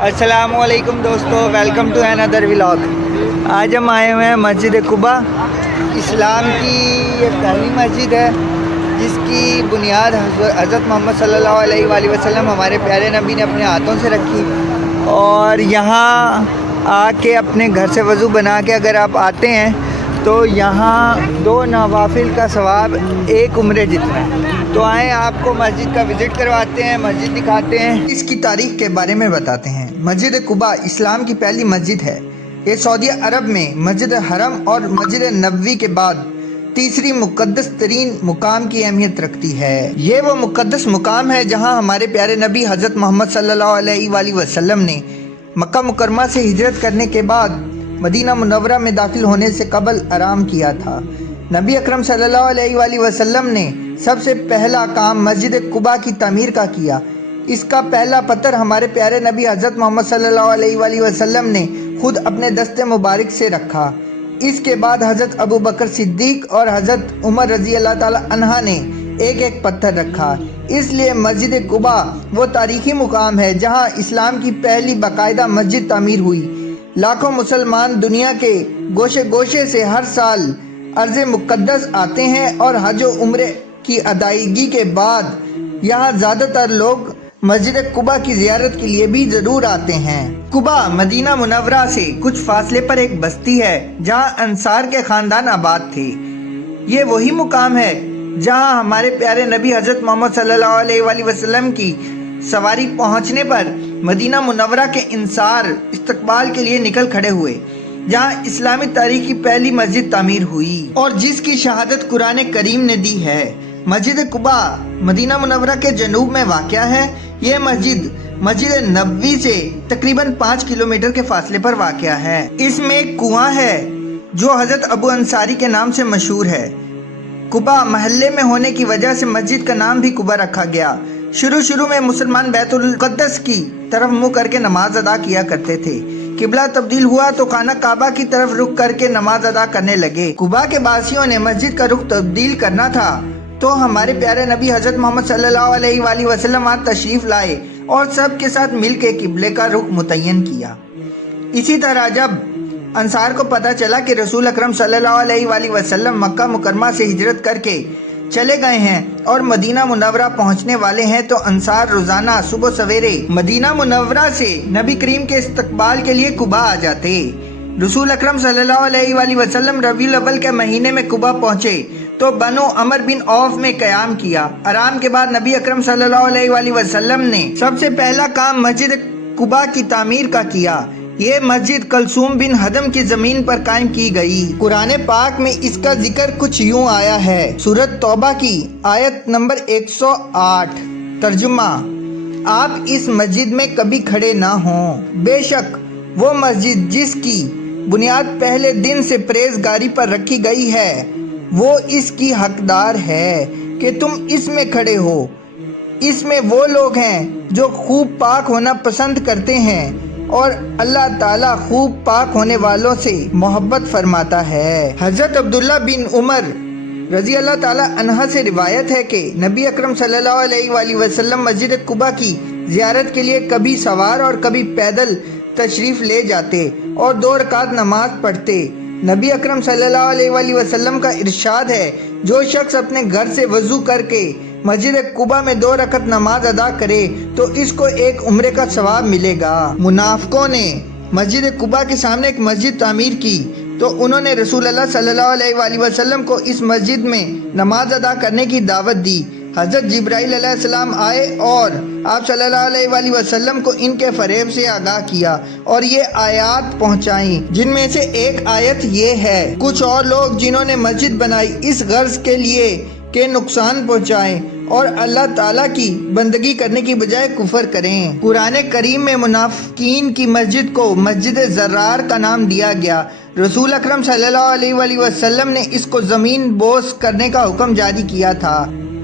अस्सलाम वालेकुम दोस्तों, वेलकम टू अनदर व्लॉग। आज हम आए हुए हैं मस्जिद कुबा। इस्लाम की ये पहली मस्जिद है जिसकी बुनियाद हज़रत मोहम्मद सल्लल्लाहु अलैहि वसल्लम हमारे प्यारे नबी ने अपने हाथों से रखी। और यहाँ आके अपने घर से वज़ू बना के अगर आप आते हैं तो यहाँ 2 नवाफिल का सवाब 1 उम्रे जितना है। तो आए आपको मस्जिद का विज़िट करवाते हैं, मस्जिद दिखाते हैं, इसकी तारीख़ के बारे में बताते हैं। मस्जिद कुबा इस्लाम की पहली मस्जिद है। ये सऊदी अरब में मस्जिद हरम और मस्जिद नबवी के बाद तीसरी मुक़द्दस तरीन मुकाम की अहमियत रखती है। ये वो मुक़द्दस मुकाम है जहाँ हमारे प्यारे नबी हज़रत मोहम्मद सल्लल्लाहु अलैहि वसल्लम ने मक्का मुकरमा से हिजरत करने के बाद मदीना मुनव्वरा में दाखिल होने से कबल आराम किया था। नबी अकरम सल्लल्लाहु अलैहि वसल्लम ने सबसे पहला काम मस्जिद कुबा की तामीर का किया। इसका पहला पत्थर हमारे प्यारे नबी हज़रत मोहम्मद सल्लल्लाहु अलैहि वसल्लम ने खुद अपने दस्ते मुबारक से रखा। इसके बाद हज़रत अबू बकर सिद्दीक और हज़रत उमर रज़ी अल्लाह ताला अन्हा ने एक एक पत्थर रखा। इसलिए मस्जिद कुबा वो तारीख़ी मुकाम है जहाँ इस्लाम की पहली बाकायदा मस्जिद तामीर हुई। लाखों मुसलमान दुनिया के गोशे गोशे से हर साल अर्ज़ मुक़द्दस आते हैं और हज और उम्रे की अदायगी के बाद यहाँ ज़्यादातर लोग मस्जिद कुबा की ज़ियारत के लिए भी ज़रूर आते हैं। कुबा मदीना मुनव्वरा से कुछ फासले पर एक बस्ती है जहाँ अंसार के ख़ानदान आबाद थे। ये वही मुकाम है जहाँ हमारे प्यारे नबी हज़रत मोहम्मद सल्लल्लाहु अलैहि वसल्लम की सवारी पहुँचने पर मदीना मुनव्वरा के इंसार इस्तकबाल के लिए निकल खड़े हुए, जहाँ इस्लामी तारीख़ की पहली मस्जिद तामीर हुई और जिसकी शहादत कुरान करीम ने दी है। मस्जिद कुबा मदीना मुनव्वरा के जनूब में वाक़या है। ये मस्जिद नबवी से तकरीबन 5 किलोमीटर के फासले पर वाक़या है। इसमें एक कुआं है जो हज़रत अबू अंसारी के नाम से मशहूर है। कुबा महल्ले में होने की वजह से मस्जिद का नाम भी कुबा रखा गया। शुरू में मुसलमान बैतुल मुक़द्दस की तरफ मुँह करके नमाज अदा किया करते थे। किबला तब्दील हुआ तो खाना काबा की तरफ रुख करके नमाज अदा करने लगे। कुबा के बासियों ने मस्जिद का रुख तब्दील करना था तो हमारे प्यारे नबी हज़रत मोहम्मद सल्लल्लाहु अलैहि वसल्लम वहाँ तशरीफ़ लाए और सब के साथ मिल के किबले का रुख मुतय्यन किया। इसी तरह जब अंसार को पता चला कि रसूल अकरम सल्लल्लाहु अलैहि वसल्लम मक्का मुकरमा से हिजरत करके चले गए हैं और मदीना मुनव्वरा पहुंचने वाले हैं तो अंसार रोज़ाना सुबह सवेरे मदीना मुनव्वरा से नबी करीम के इस्तकबाल के लिए कुबा आ जाते। रसूल अकरम सल्लल्लाहु अलैहि वसल्लम रबीउल अव्वल के महीने में कुबा पहुंचे तो बनो अमर बिन औफ में क़याम किया। आराम के बाद नबी अकरम सल्लल्लाहु अलैहि वसल्लम ने सबसे पहला काम मस्जिद कुबा की तामीर का किया। ये मस्जिद कलसूम बिन हदम की ज़मीन पर कायम की गई। कुरान पाक में इसका जिक्र कुछ यूँ आया है। सूरत तौबा की आयत नंबर 108। तर्जुमा, आप इस मस्जिद में कभी खड़े ना हों। बेशक वो मस्जिद जिसकी बुनियाद पहले दिन से परहेज़गारी पर रखी गई है वो इसकी हकदार है कि तुम इसमें खड़े हो। इसमें वो लोग हैं जो खूब पाक होना पसंद करते हैं और अल्लाह ताला खूब पाक होने वालों से मोहब्बत फरमाता है। हज़रत अब्दुल्ला बिन उमर रज़ी अल्लाह ताला अन्हा से रिवायत है कि नबी अकरम सल्लल्लाहु अलैहि वसल्लम मस्जिद कुबा की ज़ियारत के लिए कभी सवार और कभी पैदल तशरीफ़ ले जाते और 2 रकात नमाज पढ़ते। नबी अकरम सल्लल्लाहु अलैहि वसल्लम का इरशाद है, जो शख्स अपने घर से वज़ू करके मस्जिद कुबा में 2 रकत नमाज अदा करे तो इसको 1 उम्रे का सवाब मिलेगा। मुनाफिकों ने मस्जिद कुबा के सामने एक मस्जिद तामीर की तो उन्होंने रसूल अल्लाह सल्लल्लाहु अलैहि वसल्लम को इस मस्जिद में नमाज अदा करने की दावत दी। हज़रत जिब्राइल अलैहिस्सलाम आए और आप सल्लल्लाहु अलैहि वसल्लम को इनके फ़रेब से आगाह किया और ये आयत पहुँचाई, जिनमें से एक आयत ये है, कुछ और लोग जिन्होंने मस्जिद बनाई इस गर्ज के लिए के नुकसान पहुँचाएं और अल्लाह ताला की बंदगी करने की बजाय कुफर करें। कुरान करीम में मुनाफिकीन की मस्जिद को मस्जिद ज़रार का नाम दिया गया। रसूल अकरम सल्लल्लाहु अलैहि वसल्लम ने इसको ज़मीन बोस करने का हुक्म जारी किया था।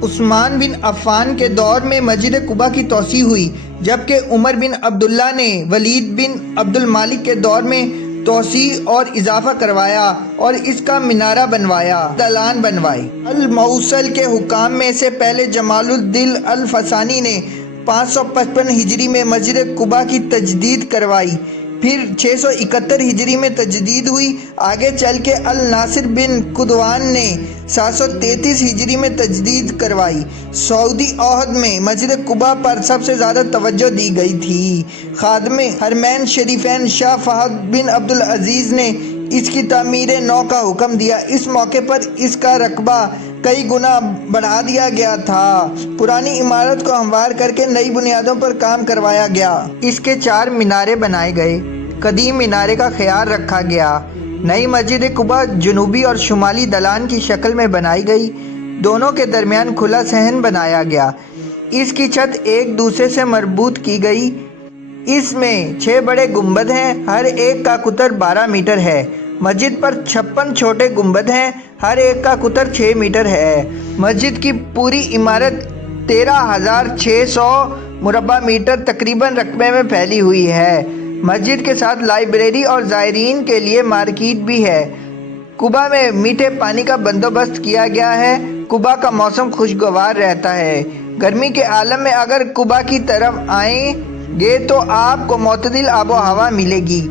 उस्मान बिन अफ़ान के दौर में मस्जिद कुबा की तोसी हुई, जबकि उमर बिन अब्दुल्ला ने वलीद बिन अब्दुल मालिक के दौर में तोसी और इजाफा करवाया और इसका मीनारा बनवाया, दलान बनवाए। अल मौसल के हुकाम में से पहले जमालुद्दीन अल फसानी ने 555 हिजरी में मस्जिद कुबा की तजदीद करवाई, फिर 671 हिजरी में तजदीद हुई। आगे चल के अल नासिर बिन कुदवान ने 733 हिजरी में तजदीद करवाई। सऊदी अहद में मस्जिद कुबा पर सबसे ज़्यादा तवज्जो दी गई थी। खादमे हरमैन शरीफैन शाह फहद बिन अब्दुल अजीज़ ने इसकी तामीर नौ का हुक्म दिया। इस मौके पर इसका रकबा कई गुना बढ़ा दिया गया था। पुरानी इमारत को हमवार करके नई बुनियादों पर काम करवाया गया। इसके 4 मीनारे बनाए गए। कदीम मीनारे का ख्याल रखा गया। नई मस्जिद कुबा जनूबी और शुमाली दलान की शक्ल में बनाई गई। दोनों के दरमियान खुला सहन बनाया गया। इसकी छत एक दूसरे से मरबूत की गई। इसमें 6 बड़े गुंबद हैं, हर एक का कुतर 12 मीटर है। मस्जिद पर 56 छोटे गुंबद हैं, हर एक का कुतर 6 मीटर है। मस्जिद की पूरी इमारत 13,600 मुरब्बा मीटर तकरीबन रकबे में फैली हुई है। मस्जिद के साथ लाइब्रेरी और ज़ायरीन के लिए मार्केट भी है। कुबा में मीठे पानी का बंदोबस्त किया गया है। कुबा का मौसम खुशगवार रहता है। गर्मी के आलम में अगर कुबा की तरफ आएंगे तो आपको मोतदिल आबो हवा मिलेगी।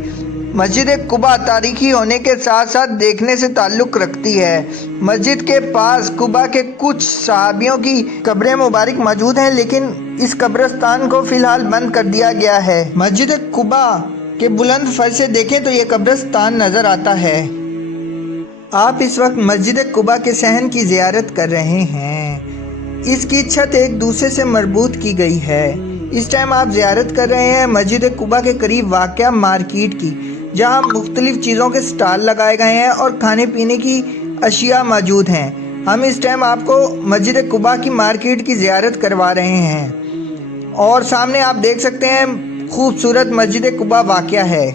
मस्जिद कुबा तारीखी होने के साथ साथ देखने से ताल्लुक़ रखती है। मस्जिद के पास कुबा के कुछ सहाबियों की कब्रें मुबारक मौजूद हैं, लेकिन इस कब्रिस्तान को फ़िलहाल बंद कर दिया गया है। मस्जिद कुबा के बुलंद फर्श से देखें तो ये कब्रिस्तान नज़र आता है। आप इस वक्त मस्जिद कुबा के सहन की ज़ियारत कर रहे हैं। इसकी छत एक दूसरे से मरबूत की गई है। इस टाइम आप ज़ियारत कर रहे हैं मस्जिद कुबा के करीब वाक़या मार्केट की, जहां मुख्तलिफ़ चीज़ों के स्टॉल लगाए गए हैं और खाने पीने की अशिया मौजूद हैं। हम इस टाइम आपको मस्जिद कुबा की मार्केट की ज़ियारत करवा रहे हैं और सामने आप देख सकते हैं खूबसूरत मस्जिद कुबा वाक़या है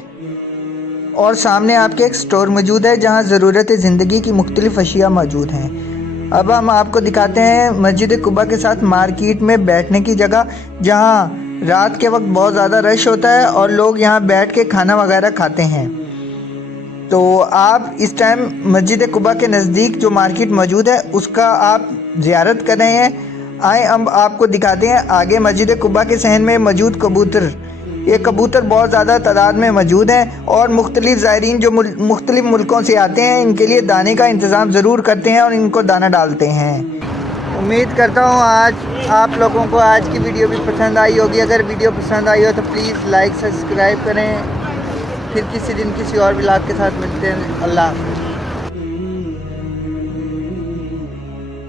और सामने आपके एक स्टोर मौजूद है जहां ज़रूरत ज़िंदगी की मुख्तलिफ़ अशिया मौजूद हैं। अब हम आपको दिखाते हैं मस्जिद कुबा के साथ मार्केट में बैठने की जगह, जहां रात के वक्त बहुत ज़्यादा रश होता है और लोग यहां बैठ के खाना वगैरह खाते हैं। तो आप इस टाइम मस्जिद कुबा के नज़दीक जो मार्केट मौजूद है उसका आप ज़ियारत कर रहे हैं। आए हम आपको दिखाते हैं आगे मस्जिद कुबा के सहन में मौजूद कबूतर। ये कबूतर बहुत ज़्यादा तादाद में मौजूद हैं और मुख्तलिफ़ ज़ायरीन जो मुख्तलिफ़ मुल्कों से आते हैं इनके लिए दाने का इंतज़ाम ज़रूर करते हैं और इनको दाना डालते हैं। उम्मीद करता हूँ आज आप लोगों को आज की वीडियो भी पसंद आई होगी। अगर वीडियो पसंद आई हो तो प्लीज़ लाइक सब्सक्राइब करें। फिर किसी दिन किसी और व्लॉग के साथ मिलते हैं। अल्लाह हाफ़िज़।